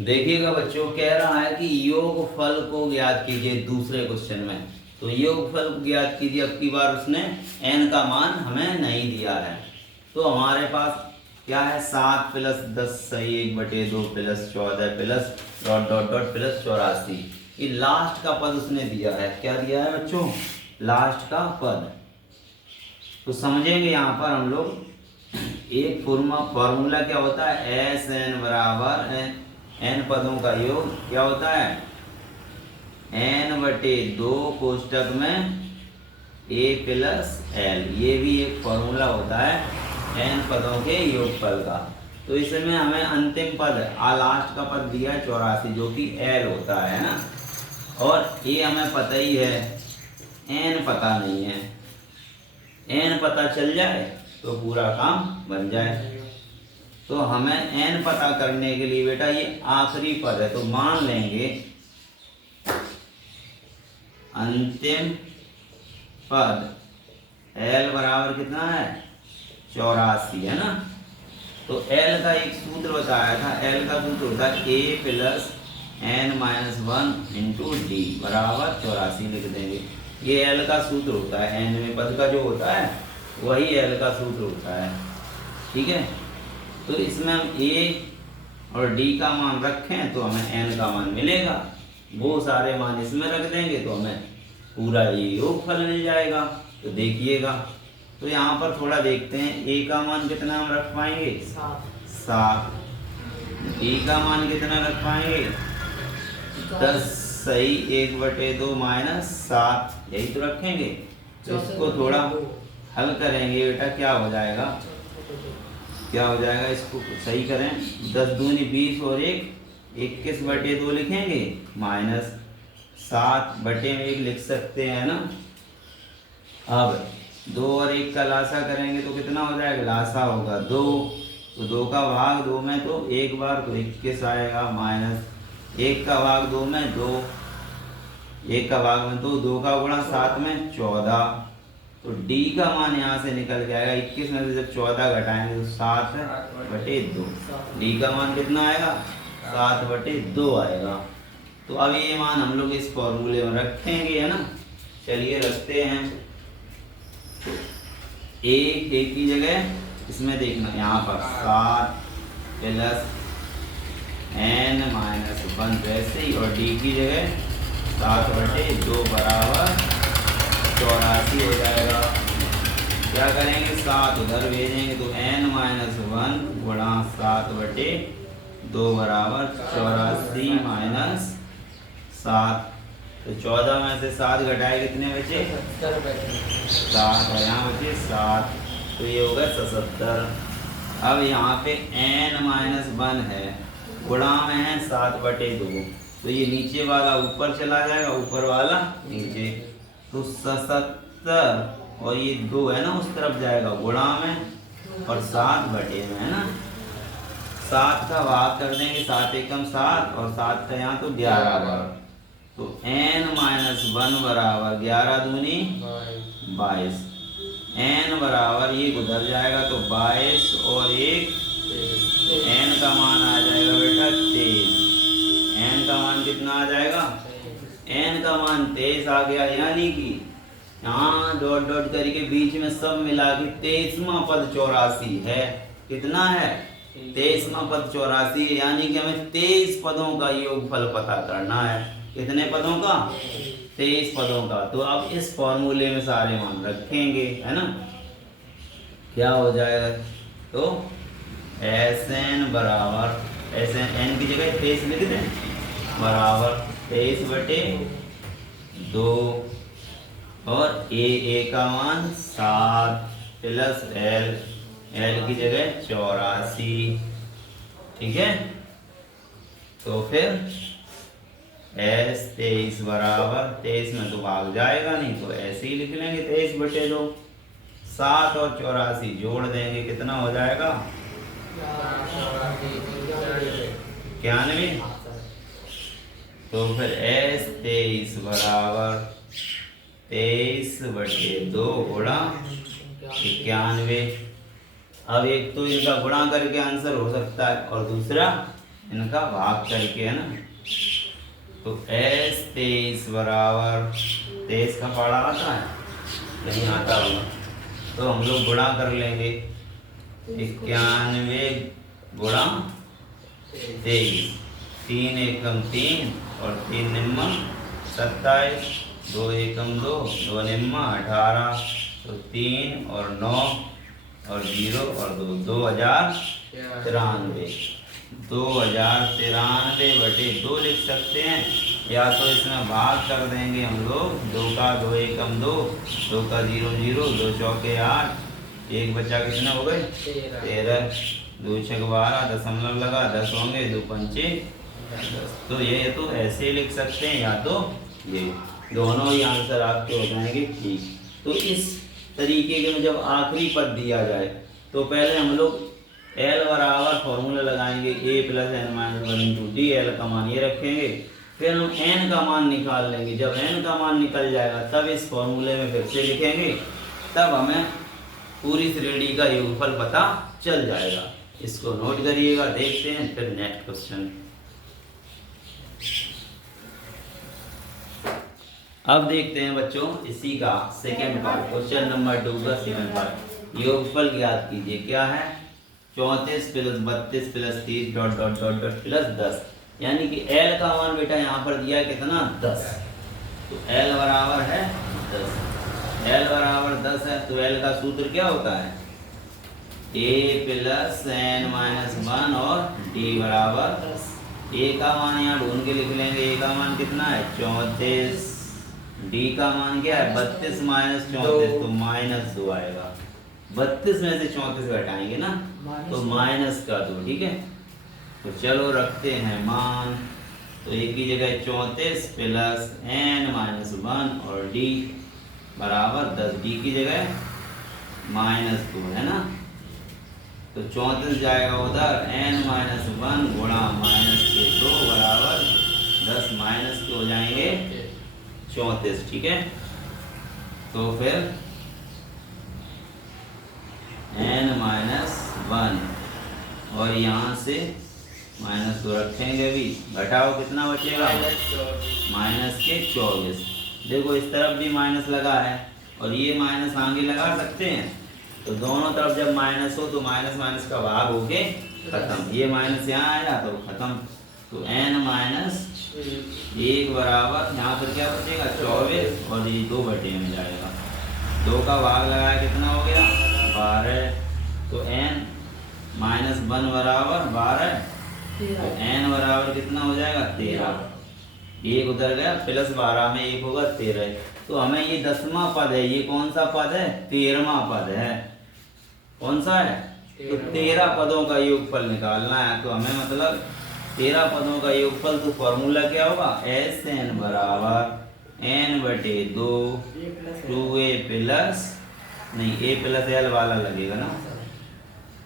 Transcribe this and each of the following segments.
देखिएगा बच्चों, कह रहा है कि योगफल को ज्ञात कीजिए दूसरे क्वेश्चन में। तो योगफल को ज्ञात कीजिए। अब की बार उसने n का मान हमें नहीं दिया है। तो हमारे पास क्या है, 7 + 10 सही 1/2 + 14 plus dot dot dot plus 84। ये लास्ट का पद उसने दिया है। क्या दिया है बच्चों? लास्ट का पद। तो समझेंगे यहाँ पर हम लोग, एक फॉर्मूला क्या होता है, SN बराबर n पदों का योग क्या होता है, n/2 कोष्टक में a + l। ये भी एक फॉर्मूला होता है n पदों के योगफल का। तो इसमें हमें अंतिम पद लास्ट का पद दिया है 84, जो कि l होता है ना। और a हमें पता ही है, n पता नहीं है। n पता चल जाए तो पूरा काम बन जाए। तो हमें n पता करने के लिए बेटा ये आखिरी पद है, तो मान लेंगे अंतिम पद l बराबर कितना है, 84 है ना। तो l का एक सूत्र बताया था, l का सूत्र होता है a + n-1 × d बराबर 84 लिख देंगे। ये l का सूत्र होता है, n में पद का जो होता है वही l का सूत्र होता है। ठीक है। तो इसमें हम a और d का मान रखें तो हमें n का मान मिलेगा। वो सारे मान इसमें रख देंगे तो हमें पूरा ये योगफल मिल जाएगा। तो देखिएगा, तो यहाँ पर थोड़ा देखते हैं, a का मान कितना हम रख पाएंगे, 7। d का मान कितना रख पाएंगे, 10 सही 1/2 - 7, यही तो रखेंगे। तो इसको थोड़ा हल करेंगे बेटा, क्या हो जाएगा, क्या हो जाएगा, इसको सही करें, 10 दूनी 20 और 1 21/2 लिखेंगे, माइनस 7/1 लिख सकते हैं ना। अब 2 और 1 का लासा करेंगे तो कितना हो जाएगा, लासा होगा 2। तो 2 का भाग 2 में तो एक बार तो 21 आएगा, माइनस 1 का भाग 2 में 2, 1 का भाग में 2, 2 का गुणा 7 में 14। तो d का मान यहाँ से निकल जाएगा, 21 में से जब 14 घटाएंगे तो 7/2। d का मान कितना आएगा, 7/2 आएगा। तो अब ये मान हम लोग इस फॉर्मूले में रखेंगे, है ना। चलिए रखते हैं। a की जगह इसमें देखना, यहाँ पर 7 + n-1 वैसे ही, और d की जगह 7/2 बराबर 84 हो जाएगा। क्या करेंगे, 7 उधर भेजेंगे तो n-1 गुणा 7/2 बराबर 84 - 7। तो 14 में से 7 घटाए कितने बचे, 7, और यहाँ बचे 7, तो ये होगा 77। अब यहाँ पे n-1 है, गुणा में है 7/2, तो ये नीचे वाला ऊपर चला जाएगा, ऊपर वाला नीचे। तो 77 और ये 2 है ना उस तरफ जाएगा, गुणा में और 7/2 में, है ना। 7 का भाग कर देंगे, 7 एकम 7 और 7 का यहाँ तो 11 बार। तो n-1 बराबर 11 दूनी 22। n बराबर ये उधर जाएगा तो 22 और 1, n का मान आ जाएगा बेटा 23। n का मान कितना आ जाएगा, n का मान 23 आ गया, यानी कि यहाँ डॉट डॉट करके बीच में सब मिला के 23वां पद 84 है। कितना है, 23वां पद 84, यानी कि हमें 23 पदों का योगफल पता करना है। कितने पदों का, 23 पदों का। तो अब इस फॉर्मूले में सारे मान रखेंगे, है ना। क्या हो जाएगा, तो SN बराबर, SN n की जगह 23 लिख दें, बराबर 23/2 और a का मान 7 + l की जगह 84। ठीक है। तो फिर S 23 बराबर, 23 में तो भाग जाएगा नहीं, तो ऐसे ही लिख लेंगे 23/2। 7 और 84 जोड़ देंगे, कितना हो जाएगा, 91। तो फिर S 23 बराबर 23/2 गुणा 91। अब एक तो इनका गुणा करके आंसर हो सकता है, और दूसरा इनका भाग करके, है ना। तो S 23 बराबर 23 का पहाड़ा आता है, कहीं आता होगा, तो हम लोग गुणा कर लेंगे। 91 गुणा 23, 3 एकम 3 और 3 निम्मा 27, 2 एकम 2, 2 निम्मा 18, तो 3 और 9 और 0 और 2, 2093। 2093 बटे 2 लिख सकते हैं, या तो इसमें भाग कर देंगे हम लोग। 2 का 2 एकम 2, 2 का 0 0, 2 चौके 8, एक बचा कितने हो गए 13, 2 छक 12, दशमलव लगा 10 होंगे, 2 पंचे 10। तो ये तो ऐसे लिख सकते हैं, या तो ये, दोनों ही आंसर आपके हो जाएंगे ठीक। तो इस तरीके के में जब आखिरी पद दिया जाए तो पहले हम लोग L बराबर फॉर्मूला लगाएंगे a plus n minus one into d. L का मान ये रखेंगे, फिर हम n का मान निकाल लेंगे। जब n का मान निकल जाएगा तब इस फॉर्मूले में फिर से लिखेंगे, तब हमें पूरी श्रेणी का योगफल पता चल जाएगा। इसको नोट करिएगा। देखते हैं फिर नेक्स्ट क्वेश्चन। अब देखते हैं बच्चों इसी का सेकेंड पार्ट, क्वेश्चन नंबर 2 का सेकेंड पार्ट। योगफल ज्ञात कीजिए। क्या है? 34 plus 32 plus 30 dot dot dot dot plus 10, यानी कि L का मान बेटा यहाँ पर दिया कितना 10, तो L बराबर है 10। L बराबर 10 है तो L का सूत्र क्या होता है? a प्लस एन माइनस 1 और d बराबर 10। a का मान यहाँ ढूंढ के लिख लेंगे। a का मान कितना है 34, d का मान क्या है 32 माइनस 34, तो माइनस 2 आएगा। 32 में से 34 घटाएंगे ना, तो माइनस का 2। ठीक है, तो चलो रखते हैं मान। तो एक ही जगह 34 प्लस एन माइनस 1 और d बराबर 10, d की जगह माइनस 2 है ना, तो 34 जाएगा उधर, एन माइनस 1 गुणा माइनस के 2 बराबर 10, माइनस के हो जाएंगे 34। ठीक है, तो फिर n माइनस 1 और यहाँ से माइनस 2 रखेंगे भी, घटाओ कितना बचेगा माइनस के 24। देखो इस तरफ भी माइनस लगा है और ये माइनस आगे लगा सकते हैं, तो दोनों तरफ जब माइनस हो तो माइनस माइनस का भाग होके खत्म। ये माइनस यहाँ आया तो खत्म, तो n माइनस 1 बराबर यहाँ पर क्या बचेगा 24 और ये 2 बटे में जाएगा। 2 का भाग लगाया कितना हो गया 12, तो n माइनस 1 बराबर 12, तो n बराबर कितना हो जाएगा 13। एक उधर गया, प्लस 12 में 1 होगा 13। तो हमें ये 10वां पद है, ये कौन सा पद है 13वां पद है। कौन सा है? तो 13 पदों का योगफल निकालना है। तो हमें मतलब 13 पदों का योगफल, तो फॉर्मूला क्या होगा Sn बराबर n बटे 2 2a प्लस, नहीं a प्लस एल वाला लगेगा ना,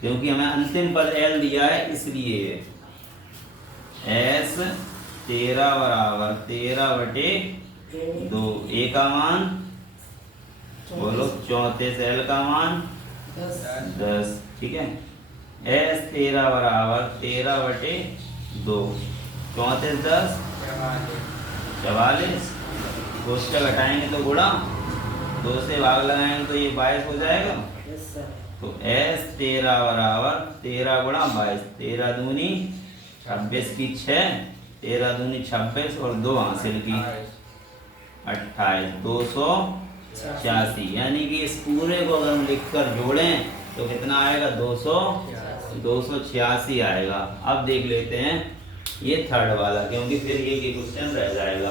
क्योंकि हमें अंतिम पद l दिया है इसलिए। S 13 बराबर 13 बटे 2, a का मान बोलो 34, l का मान 10। ठीक है, S 13 बराबर 13 बटे 2, 34 10 44, उसका घटाएंगे तो गुणा, 2 से भाग लगाएंगे तो ये 22 हो जाएगा। तो S 13 बराबर 13 गुणा 22, 13 दूनी 26 की 6, 13 दूनी 26 और 2 हासिल की 28, 286। यानी कि इस पूरे को अगर हम लिखकर जोड़ें तो कितना आएगा 286 आएगा। अब देख लेते हैं ये थर्ड वाला, क्योंकि फिर ये क्वेश्चन रह जाएगा।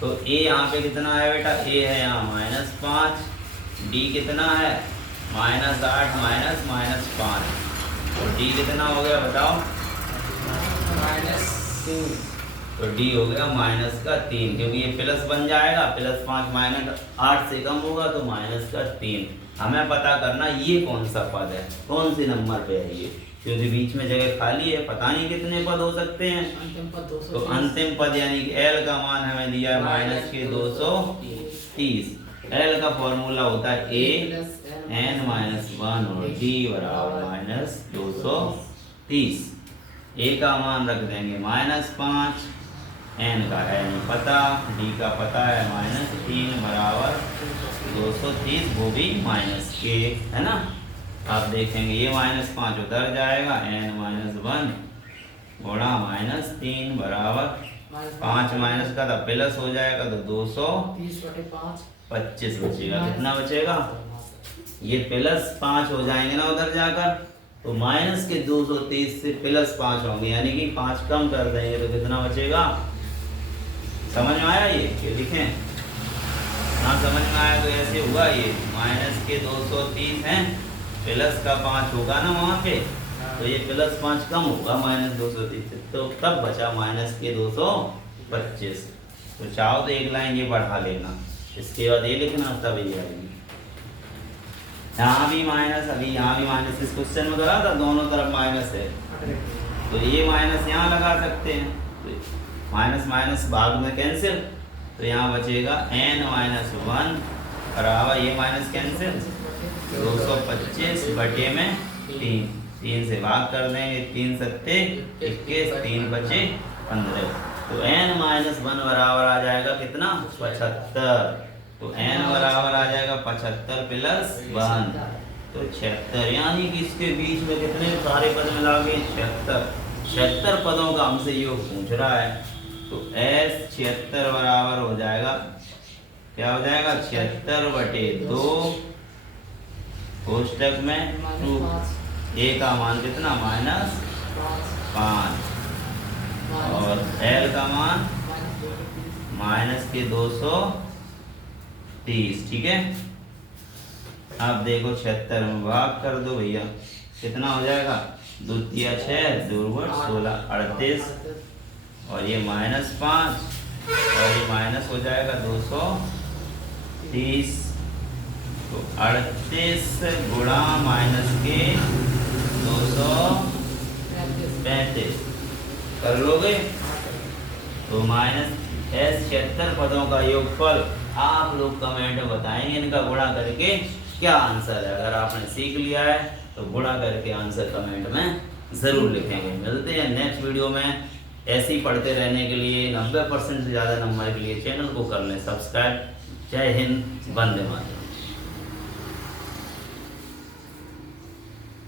तो a यहाँ पे कितना है बेटा, a है यहाँ -5, d कितना है -8 माइनस -5, और d कितना हो गया बताओ -2, तो d हो गया -3, क्योंकि ये प्लस बन जाएगा, +5 -8 से कम होगा तो -3। हमें पता करना ये कौन सा पद है, कौन सी नंबर पे है ये, क्योंकि बीच में जगह खाली है, पता नहीं कितने पद हो सकते हैं। तो अंतिम पद यानी कि L का मान हमें दिया है -230। L का फॉर्मूला होता है a n-1 और d बराबर -230। ए का मान रख देंगे -5, एन का है नहीं पता, डी का पता है -3 बराबर 230, वो भी -k है ना। आप देखेंगे ये -5 उधर जाएगा, n-1 गुणा -3 बराबर 5 माइनस का था प्लस हो जाएगा तो 230/5 बचेगा। कितना बचेगा? ये +5 हो जाएंगे ना उधर जाकर, तो माइनस के 230 से +5 होंगे, यानी कि 5 कम कर देंगे तो कितना बचेगा? समझ में आया ये लिखें ना? समझ में आया तो ऐसे हुआ, ये माइनस के 230 हैं, प्लस का 5 होगा ना वहाँ पे, तो ये +5 कम होगा -230 से, तो तब बचा माइनस के 225। तो चाहो तो एक लाइन ये बढ़ा लेना, इसके बाद ये लिखना, तब ये आएगी। यहाँ भी माइनस, अभी यहाँ भी माइनस, इस क्वेश्चन में करा था दोनों तरफ माइनस है, तो ये माइनस यहाँ लगा सकते हैं, तो माइनस माइनस भाग में कैंसिल, तो यहाँ बचेगा n-1 बराबर, ये माइनस कैंसिल, 225 बटे में 3 से भाग कर देंगे, 3 सत्ते 21, 3 बचे 15, तो n-1 बराबर आ जाएगा कितना? 75। तो n बराबर आ जाएगा 75 + 1, तो 76, यानी कि इसके बीच में कितने सारे पद मिला के 76 पदों का हमसे योग पूछ रहा है। तो s 76 बराबर हो जाएगा, क्या हो जाएगा? 76/2 कोष्टक में 2, a का मान कितना? -5, और l का मान -230, ठीक है। आप देखो 76 में भाग कर दो भैया, कितना हो जाएगा? 2 × 6 2 × 16 38, और ये -5 और ये माइनस हो जाएगा 230, तो 38 गुणा माइनस के 235 कर लोगे, तो -76 पदों का योगफल आप लोग कमेंट में बताएंगे, इनका गुणा करके क्या आंसर है। अगर आपने सीख लिया है तो गुणा करके आंसर कमेंट में ज़रूर लिखेंगे। मिलते हैं नेक्स्ट वीडियो में। ऐसे ही पढ़ते रहने के लिए 90% से ज़्यादा नंबर के लिए चैनल को कर लें सब्सक्राइब। जय हिंद, वंदे मातरम।